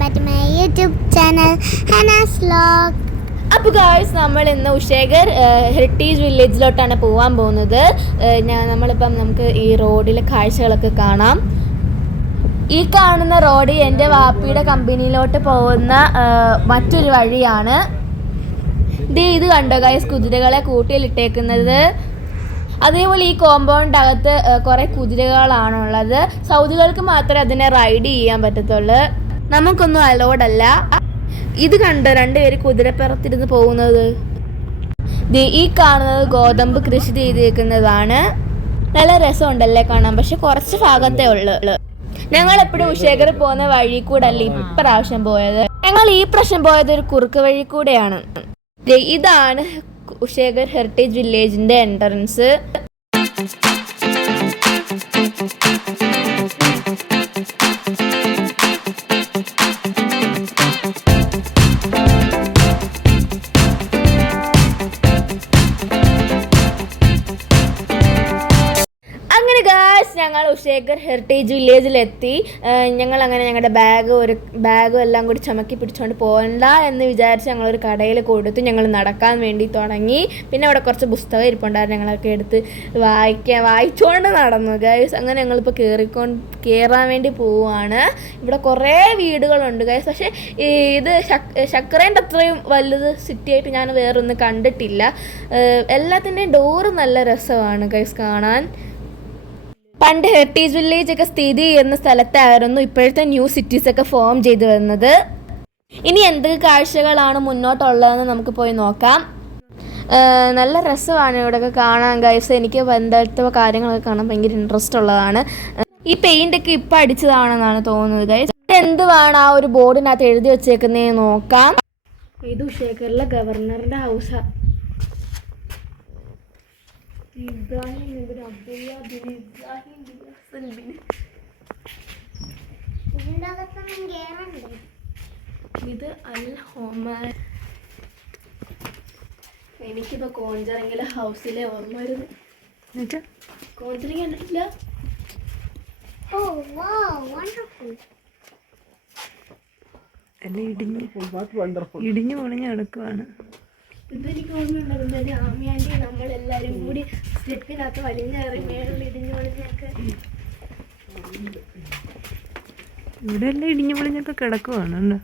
Back to my YouTube channel Hanas vlog അപ്പോൾ guys നമ്മൾ ഇന്ന് ഉഷേഗർ ഹെറിറ്റേജ് വില്ലേജിലോട്ടാണ് പോകാൻ പോകുന്നത്. ഞാൻ നമ്മളിപ്പം നമുക്ക് ഈ റോഡിലെ കാഴ്ചകളൊക്കെ കാണാം. ഈ കാണുന്ന റോഡ് എന്റെ വാപ്പിയുടെ കമ്പനിയിലോട്ട് പോകുന്ന മറ്റൊരു വഴിയാണ്. ദേ ഇത് കണ്ടോ ഗായ്സ് കുതിരകളെ കൂട്ടിയിലിട്ടേക്കുന്നത്. അതേപോലെ ഈ കോമ്പൗണ്ട് അകത്ത് കുറേ കുതിരകളാണുള്ളത്. സൗദികൾക്ക് മാത്രമേ അതിനെ റൈഡ് ചെയ്യാൻ പറ്റത്തുള്ളൂ. നമുക്കൊന്നും അലോഡല്ല ഇത് കണ്ടോ രണ്ടുപേര് കുതിരപ്പുറത്തിരുന്ന് പോകുന്നത്? ഈ കാണുന്നത് ഗോതമ്പ് കൃഷി ചെയ്തേക്കുന്നതാണ്. നല്ല രസമുണ്ടല്ലേ കാണാൻ? പക്ഷെ കുറച്ച് ഭാഗത്തേ ഉള്ളു. ഞങ്ങൾ എപ്പോഴും ഉഷേഖർ പോകുന്ന വഴി കൂടെ അല്ല ഇപ്രാവശ്യം പോയത്? ഞങ്ങൾ ഈ പ്രാവശ്യം പോയത് ഒരു കുറുക്ക് വഴി കൂടെയാണ്. ഇതാണ് ഉഷേഖർ ഹെറിറ്റേജ് വില്ലേജിന്റെ എൻട്രൻസ് ഉഷേഖർ ഹെറിറ്റേജ് വില്ലേജിലെത്തി ഞങ്ങൾ അങ്ങനെ ഞങ്ങളുടെ ബാഗ് ഒരു ബാഗും എല്ലാം കൂടി ചമക്കി പിടിച്ചുകൊണ്ട് പോകണ്ട എന്ന് വിചാരിച്ച് ഞങ്ങളൊരു കടയിൽ കൊടുത്ത്. ഞങ്ങൾ നടക്കാൻ വേണ്ടി തുടങ്ങി. പിന്നെ അവിടെ കുറച്ച് പുസ്തകം ഇരിപ്പുണ്ടായിരുന്നു. ഞങ്ങളൊക്കെ എടുത്ത് വായിക്കാൻ വായിച്ചുകൊണ്ട് നടന്നു. ഗൈസ് അങ്ങനെ ഞങ്ങളിപ്പോൾ കയറിക്കൊണ്ട് കയറാൻ വേണ്ടി പോവുകയാണ് ഇവിടെ കുറേ വീടുകളുണ്ട് ഗൈസ് പക്ഷേ ഇത് ശക്രേന്റെ അത്രയും വലുത് സിറ്റി ആയിട്ട് ഞാൻ വേറൊന്നും കണ്ടിട്ടില്ല. എല്ലാത്തിന്റെയും ഡോറ് നല്ല രസമാണ് ഗൈസ് കാണാൻ. പണ്ട് ഹെറിറ്റേജ് വില്ലേജ് ഒക്കെ സ്ഥിതി ചെയ്യുന്ന സ്ഥലത്തായിരുന്നു ഇപ്പോഴത്തെ ന്യൂ സിറ്റീസ് ഒക്കെ ഫോം ചെയ്തു വരുന്നത്. ഇനി എന്തൊക്കെ കാഴ്ചകളാണ് മുന്നോട്ടുള്ളതെന്ന് നമുക്ക് പോയി നോക്കാം. നല്ല രസമാണ് ഇവിടെയൊക്കെ കാണാൻ ഗൈസ് എനിക്ക് ബന്ധപ്പെട്ട കാര്യങ്ങളൊക്കെ കാണാൻ ഭയങ്കര ഇൻട്രസ്റ്റ് ഉള്ളതാണ്. ഈ പെയിന്റ് ഒക്കെ ഇപ്പം അടിച്ചതാണെന്നാണ് തോന്നുന്നത് ഗൈസ് എന്തുവാണ് ആ ഒരു ബോർഡിനകത്ത് എഴുതി വെച്ചേക്കുന്നതെന്ന് നോക്കാം. ഇത് ഉഷേഖറിലെ ഗവർണറുടെ ഹൗസാ Ibrahim ibn Abdullah bin Ibrahim bin Hassan bin ഇതിന്റെ അകത്തൊന്നും ഇത് അൽ ഹോമർ. എനിക്കിപ്പോ കോഞ്ചറിങ്ങിലെ ഹൗസിലെ ഓർമ്മ വരുന്നു. കോഞ്ചറിങ് കണ്ടിട്ടില്ല? ഓ വാ വണ്ടർഫുൾ. എല്ലാം ഇടിഞ്ഞ് ഇടിഞ്ഞു പൊളിഞ്ഞ് കിടക്കുവാണ് ഇതെനിക്ക് തോന്നുന്നുണ്ട് എന്റെ ആമിയാന്റെ നമ്മളെല്ലാരും കൂടി സ്റ്റെപ്പിനകത്ത് വലിഞ്ഞേറി മേളിൽ ഇടിഞ്ഞു പൊളിഞ്ഞൊക്കെ. ഇവിടെ എല്ലാം ഇടിഞ്ഞു പൊളിഞ്ഞൊക്കെ കിടക്കുവാണ് കണ്ടോ?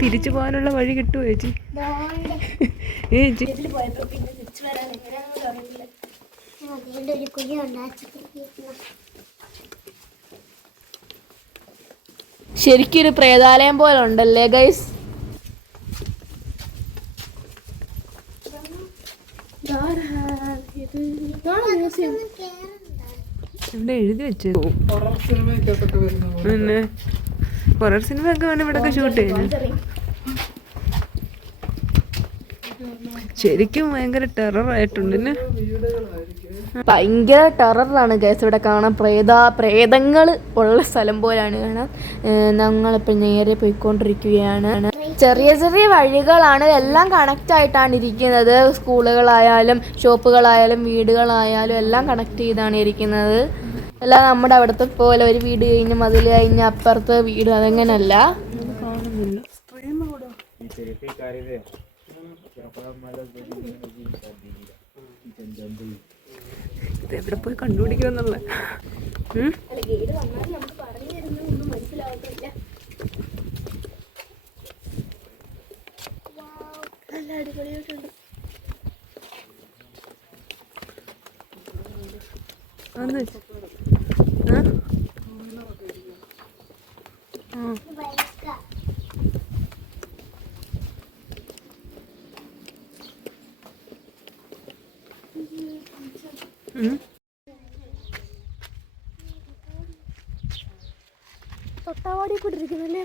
തിരിച്ചു പോകാനുള്ള വഴി കിട്ടുമോ ചേച്ചി? ഏച്ചി പോയപ്പോ പിന്നെ തിരിച്ചു വരാൻ എങ്ങനെയാണെന്ന് അറിയില്ല. അതിന്റെ ഒരു കുഴി ഉണ്ടാക്കി ശരിക്കും ഒരു പ്രേതാലയം പോലെ ഉണ്ടല്ലേ ഗൈസ് ഇവിടെ എഴുതി വെച്ചു. പിന്നെ ഹൊറർ സിനിമ ഒക്കെ വേണം ഇവിടെയൊക്കെ ഷൂട്ട് ചെയ്യുന്നു. ശരിക്കും ഭയങ്കര ടെറർ ആയിട്ടുണ്ട് പിന്നെ ഭയങ്കര ടെററാണ് ഗൈസ് ഇവിടെ കാണാൻ. പ്രേത പ്രേതങ്ങൾ ഉള്ള സ്ഥലം പോലെയാണ് കാണാൻ. ഞങ്ങളിപ്പോൾ നേരെ പോയിക്കൊണ്ടിരിക്കുകയാണ്. ചെറിയ ചെറിയ വഴികളാണ് എല്ലാം കണക്റ്റ് ആയിട്ടാണ് ഇരിക്കുന്നത്. സ്കൂളുകളായാലും ഷോപ്പുകളായാലും വീടുകളായാലും എല്ലാം കണക്ട് ചെയ്താണ് ഇരിക്കുന്നത്. അല്ല നമ്മുടെ അവിടുത്തെ പോലെ ഒരു വീട് കഴിഞ്ഞ് മതിൽ കഴിഞ്ഞ് അപ്പുറത്ത് വീട് അതങ്ങനല്ല. കാണുന്നില്ല. ഇത് എവിടെ പോയി കണ്ടുപിടിക്കുമെന്നുള്ള? നല്ല അടിപൊളിയായിട്ടുണ്ട് വെച്ച്? ആ? തൊട്ടാവാടി കൂട്ടിരിക്കുന്നല്ലേ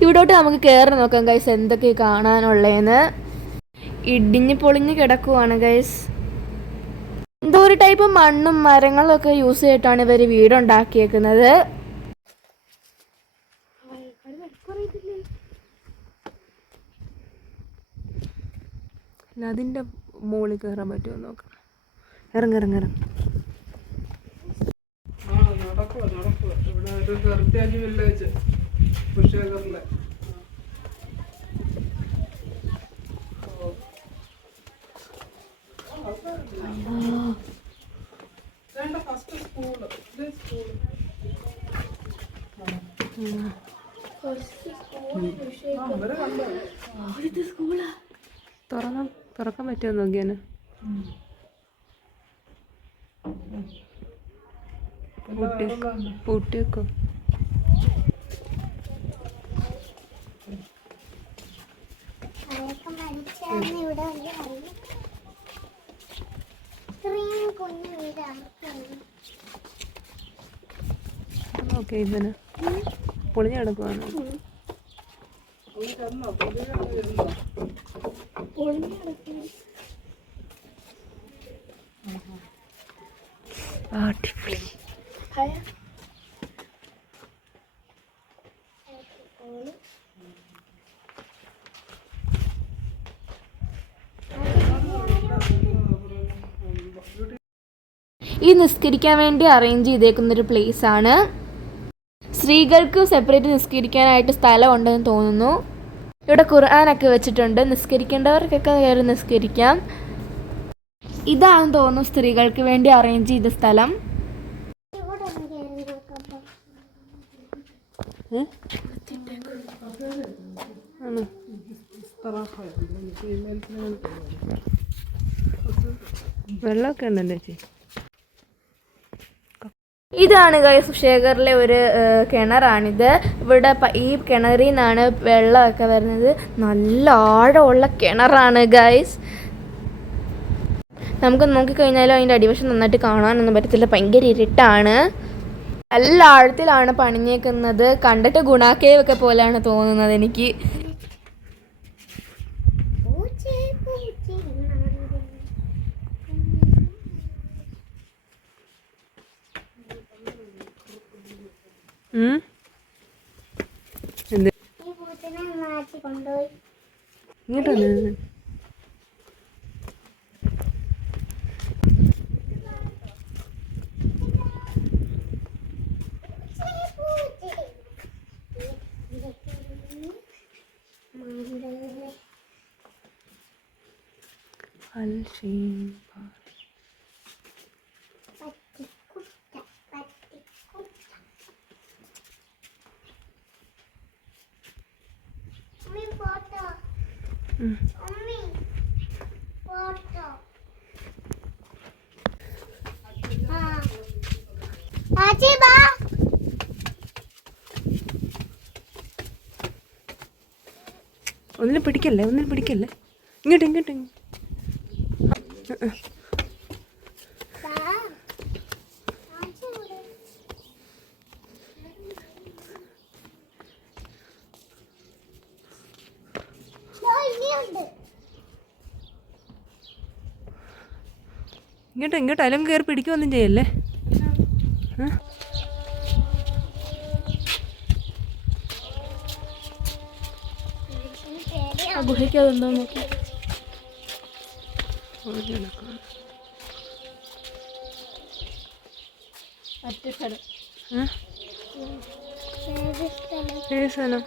ഇവിടോട്ട് നമുക്ക് കയറി നോക്കാം ഗൈസ് എന്തൊക്കെ കാണാനുള്ളതെന്ന് ഇടിഞ്ഞു പൊളിഞ്ഞു കിടക്കുവാണ് ഗൈസ് എന്തോ ഒരു ടൈപ്പ് മണ്ണും മരങ്ങളും ഒക്കെ യൂസ് ചെയ്തിട്ടാണ് ഇവർ വീടുണ്ടാക്കിയേക്കുന്നത്. അല്ല അതിന്റെ മുകളിൽ കയറാൻ പറ്റുമോ നോക്കണം. ഇറങ്ങ ഇറങ്ങ ഇറങ്ങ. ആ നടക്കുക നടക്കുക ഇവിടെ ഒരു ഹെറിറ്റേജ് വില്ലേജ് കുശേഖറിലെ വേണ്ട ഫസ്റ്റ് സ്കൂൾ ഇത് സ്കൂൾ ആ അവരെ കണ്ടോ? തുറന്ന്? തുറക്കാൻ പറ്റുമോ നോക്കിയാണ് കുഞ്ഞു വീടാണ് ഓക്കെ പൊളിഞ്ഞു കിടക്കുവാണ്. ഈ നിസ്കരിക്കാൻ വേണ്ടി അറേഞ്ച് ചെയ്തേക്കുന്ന ഒരു പ്ലേസ് ആണ്. സ്ത്രീകൾക്ക് സെപ്പറേറ്റ് നിസ്കരിക്കാനായിട്ട് സ്ഥലം ഉണ്ടെന്ന് തോന്നുന്നു. ഇവിടെ ഖുർആാനൊക്കെ വെച്ചിട്ടുണ്ട്. നിസ്കരിക്കേണ്ടവർക്കൊക്കെ കയറി നിസ്കരിക്കാം. ഇതാണെന്ന് തോന്നുന്നു സ്ത്രീകൾക്ക് വേണ്ടി അറേഞ്ച് ചെയ്ത സ്ഥലം. വെള്ളമൊക്കെ ഉണ്ടല്ലേ ചേച്ചി? ഇതാണ് ഗൈസ് ശേഖറിലെ ഒരു കിണറാണിത്. ഇവിടെ ഈ കിണറിൽ നിന്നാണ് വെള്ളമൊക്കെ വരുന്നത്. നല്ല ആഴമുള്ള കിണറാണ് ഗൈസ് നമുക്ക് നോക്കിക്കഴിഞ്ഞാലും അതിന്റെ അടിവശം നന്നായിട്ട് കാണാനൊന്നും പറ്റത്തില്ല. ഭയങ്കര ഇരുട്ടാണ്. നല്ല ആഴത്തിലാണ് പണിഞ്ഞേക്കുന്നത്. കണ്ടിട്ട് ഗുണാക്കേവൊക്കെ പോലെയാണ് തോന്നുന്നത് എനിക്ക്. എന്ത്? ഇങ്ങോട്ട് വന്ന്. അൽ ഒന്നിനും പിടിക്കല്ലേ ഒന്നിനും പിടിക്കല്ലേ ഇങ്ങോട്ട് ഇങ്ങോട്ട് ഇങ്ങ്. ബാ ആച്ചി ഇവിടെ ദോ ഇനിയുണ്ട് ഇങ്ങോട്ട് ഇങ്ങോട്ട് അലം കയറി പിടിക്കുമൊന്നും ചെയ്യല്ലേ? ഗുഹയ്ക്ക് അതെന്തോ നോക്കി? ഏത് സ്ഥലം?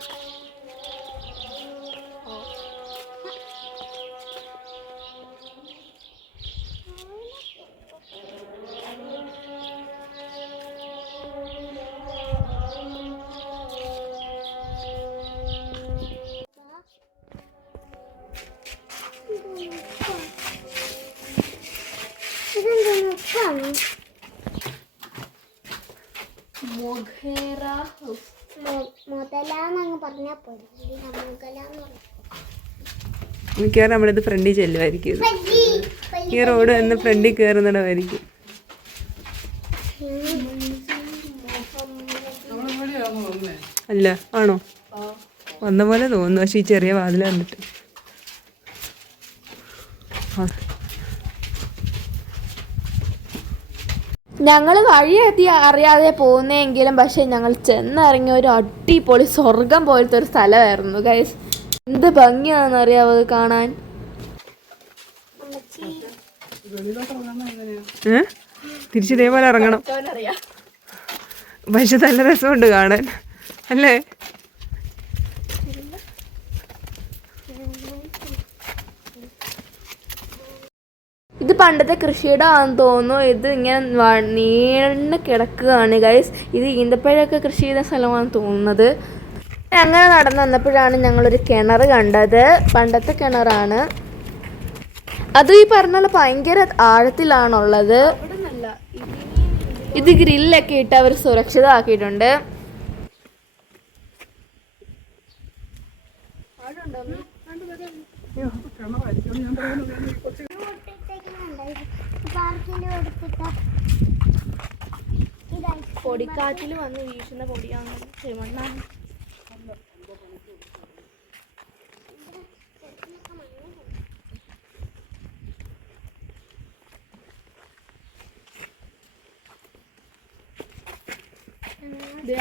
ഹൗസ് മുതലാന്നങ്ങ് പറഞ്ഞാൽ പോലെ മുതലാന്ന് മിക്കവാറും നമ്മളിത് ഫ്രണ്ടിൽ ചെല്ലുമായിരിക്കും ഈ റോഡ് എന്ന് ഫ്രണ്ടിൽ കയറുന്നിടമായിരിക്കും അല്ല ആണോ? വന്ന പോലെ തോന്നുന്നു. പക്ഷെ ഈ ചെറിയ വാതിൽ കണ്ടിട്ട്. ഞങ്ങൾ വഴി എത്തി അറിയാതെ പോകുന്നെങ്കിലും പക്ഷേ ഞങ്ങൾ ചെന്നിറങ്ങിയ ഒരു അടിപൊളി സ്വർഗം പോലത്തെ ഒരു സ്ഥലമായിരുന്നു ഗൈസ് എന്ത് ഭംഗിയാണെന്ന് അറിയാവോ അത് കാണാൻ? തിരിച്ചു ഇതേപോലെ ഇറങ്ങണം. പക്ഷെ നല്ല രസമുണ്ട് കാണാൻ. അല്ലേ? പണ്ടത്തെ കൃഷിയുടെ ആണെന്ന് തോന്നുന്നു. ഇത് ഇങ്ങനെ നീണ്ട് കിടക്കുകയാണ് ഗൈസ് ഇത് ഈന്തപ്പഴമൊക്കെ കൃഷി ചെയ്ത സ്ഥലമാണെന്ന് തോന്നുന്നത്. അങ്ങനെ നടന്നു വന്നപ്പോഴാണ് ഞങ്ങളൊരു കിണർ കണ്ടത്. പണ്ടത്തെ കിണറാണ്. അതും ഈ പറഞ്ഞ പോലെ ഭയങ്കര ആഴത്തിലാണുള്ളത്. ഇത് ഗ്രില്ലൊക്കെ ഇട്ട് അവർ സുരക്ഷിതമാക്കിയിട്ടുണ്ട്. ഞാൻ പൊടിക്കാറ്റിൽ വന്ന് വീശുന്ന പൊടിയാണ് ചെമണ്ണാണ്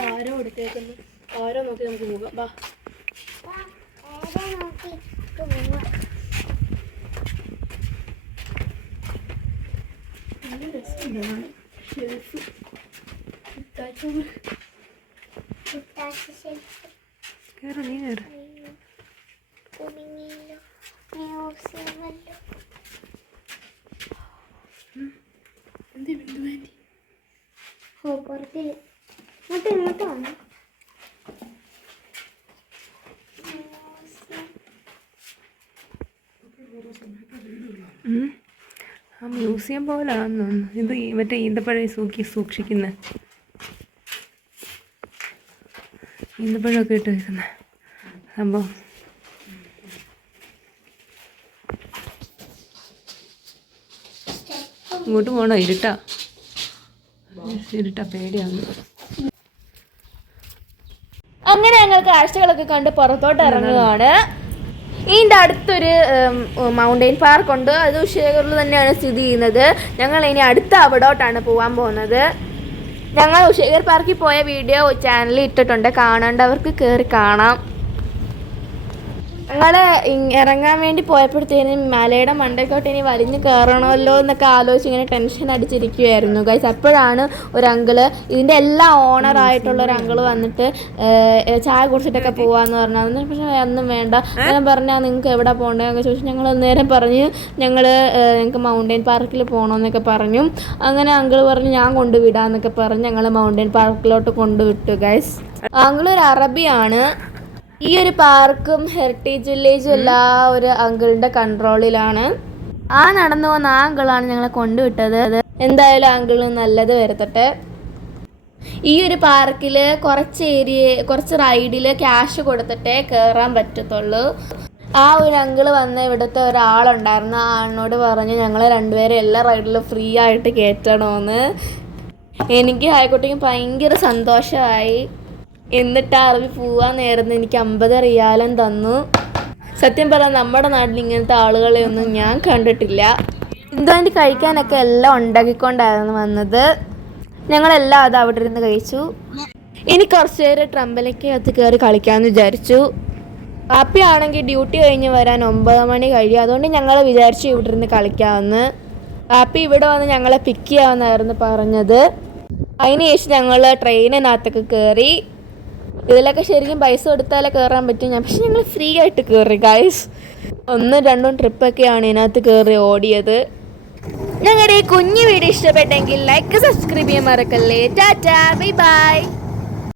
ആരോ എടുത്തേക്കുന്നു. ആരോ നോക്കി നമുക്ക് പോകാം വാ ഏതാ നോക്കി പോവാ മുട്ടാശി ഷെൽഫ് കയറി നീ കയറി കുടുങ്ങിയില്ലോ മ്യൂസിയമല്ലോ ഓ പുറത്തിൽ ഇങ്ങോട്ട് ഇങ്ങോട്ട് വന്നു ഉം. ആ മ്യൂസിയം പോലെ ഇത് മറ്റേ ഈന്തപ്പഴം സൂക്കി സൂക്ഷിക്കുന്ന. ഈന്തപ്പഴമൊക്കെ ഇട്ട് വെക്കുന്ന. സംഭവം ഇങ്ങോട്ട് പോകണോ ഇരുട്ടാ. ഇരുട്ടാ പേടിയാവുന്നു അങ്ങനെ ഞങ്ങൾ കാഴ്ചകളൊക്കെ കണ്ട് പുറത്തോട്ട് ഇറങ്ങുകയാണ്. ഇതിന്റെ അടുത്തൊരു മൗണ്ടെയിൻ പാർക്ക് ഉണ്ട്. അത് ഉഷേഖറിൽ തന്നെയാണ് സ്ഥിതി ചെയ്യുന്നത്. ഞങ്ങൾ ഇനി അടുത്ത അവിടോട്ടാണ് പോകാൻ പോകുന്നത്. ഞങ്ങൾ ഉഷേഖർ പാർക്കിൽ പോയ വീഡിയോ ചാനലിൽ ഇട്ടിട്ടുണ്ട്. കാണേണ്ടവർക്ക് കയറി കാണാം. ഞങ്ങൾ ഇറങ്ങാൻ വേണ്ടി പോയപ്പോഴത്തേനും മലയുടെ മണ്ടയ്ക്കോട്ട് ഇനി വലിഞ്ഞു കയറണമല്ലോ എന്നൊക്കെ ആലോചിച്ച് ഇങ്ങനെ ടെൻഷൻ അടിച്ചിരിക്കുമായിരുന്നു ഗൈസ് അപ്പോഴാണ് ഒരു അങ്കിൾ ഇതിന്റെ എല്ലാ ഓണറായിട്ടുള്ള ഒരു അങ്കിൾ വന്നിട്ട് ചായ കുടിച്ചിട്ടൊക്കെ പോവാന്ന് പറഞ്ഞു. അന്ന് പക്ഷേ ഒന്നും വേണ്ട. ഞാൻ പറഞ്ഞാൽ നിങ്ങൾക്ക് എവിടെ പോകണ്ടതെന്നൊക്കെ ചോദിച്ചു ഞങ്ങൾ നേരെ പറഞ്ഞ് ഞങ്ങൾ ഞങ്ങൾക്ക് മൗണ്ടൈൻ പാർക്കിൽ പോകണമെന്നൊക്കെ പറഞ്ഞു. അങ്ങനെ അങ്കിൾ പറഞ്ഞു ഞാൻ കൊണ്ടുവിടാന്നൊക്കെ പറഞ്ഞ് ഞങ്ങൾ മൗണ്ടൈൻ പാർക്കിലോട്ട് കൊണ്ടുവിട്ടു ഗൈസ് അങ്കിളൊരു അറബിയാണ്. ഈ ഒരു പാർക്കും ഹെറിറ്റേജ് വില്ലേജും എല്ലാ ഒരു അങ്കിളിന്റെ കൺട്രോളിലാണ് ആ നടന്നു വന്ന ആ അങ്കിളാണ് ഞങ്ങളെ കൊണ്ടുവിട്ടത്. എന്തായാലും അങ്കിളിന് നല്ലത് വരുത്തട്ടെ. ഈ ഒരു പാർക്കിൽ കുറച്ച് ഏരിയ കുറച്ച് റൈഡിൽ ക്യാഷ് കൊടുത്തിട്ടേ കയറാൻ പറ്റത്തുള്ളൂ. ആ ഒരു അങ്കിൾ വന്ന ഇവിടുത്തെ ഒരാളുണ്ടായിരുന്നു. ആ ആളിനോട് പറഞ്ഞു ഞങ്ങൾ രണ്ടുപേരും എല്ലാ റൈഡിലും ഫ്രീ ആയിട്ട് കയറ്റണമെന്ന് എനിക്ക് ആയിക്കോട്ടെങ്കിൽ ഭയങ്കര സന്തോഷമായി. എന്നിട്ട് അറബി പോവാൻ നേരം എനിക്ക് അമ്പത് റിയാലം തന്നു. സത്യം പറഞ്ഞാൽ നമ്മുടെ നാട്ടിൽ ഇങ്ങനത്തെ ആളുകളെ ഒന്നും ഞാൻ കണ്ടിട്ടില്ല. ഇന്ദുവിന്റെ കഴിക്കാനൊക്കെ എല്ലാം ഉണ്ടാക്കിക്കൊണ്ടായിരുന്നു വന്നത്. ഞങ്ങളെല്ലാം അത് അവിടെ ഇരുന്ന് കഴിച്ചു. ഇനി കുറച്ച് നേരം ട്രമ്പലയ്ക്ക് അകത്ത് കയറി കളിക്കാമെന്ന് വിചാരിച്ചു. ആപ്പിയാണെങ്കിൽ ഡ്യൂട്ടി കഴിഞ്ഞ് വരാൻ ഒമ്പത് മണി കഴിയും. അതുകൊണ്ട് ഞങ്ങൾ വിചാരിച്ചു ഇവിടെ ഇരുന്ന് കളിക്കാമെന്ന് ആപ്പി ഇവിടെ വന്ന് ഞങ്ങളെ പിക്ക് ചെയ്യാമെന്നായിരുന്നു പറഞ്ഞത്. അതിനുശേഷം ഞങ്ങൾ ട്രെയിനിനകത്തൊക്കെ കയറി ഇതിലൊക്കെ ശരിക്കും പൈസ കൊടുത്താലേ കയറാൻ പറ്റും. ഞാൻ പക്ഷെ ഞങ്ങൾ ഫ്രീ ആയിട്ട് കയറി ഗൈസ് ഒന്നും രണ്ടും ട്രിപ്പൊക്കെയാണ് ഇതിനകത്ത് കയറി ഓടിയത്. ഞങ്ങളുടെ ഈ കുഞ്ഞു വീഡിയോ ഇഷ്ടപ്പെട്ടെങ്കിൽ ലൈക്ക് സബ്സ്ക്രൈബ് ചെയ്യാൻ മറക്കല്ലേ. Tata bye bye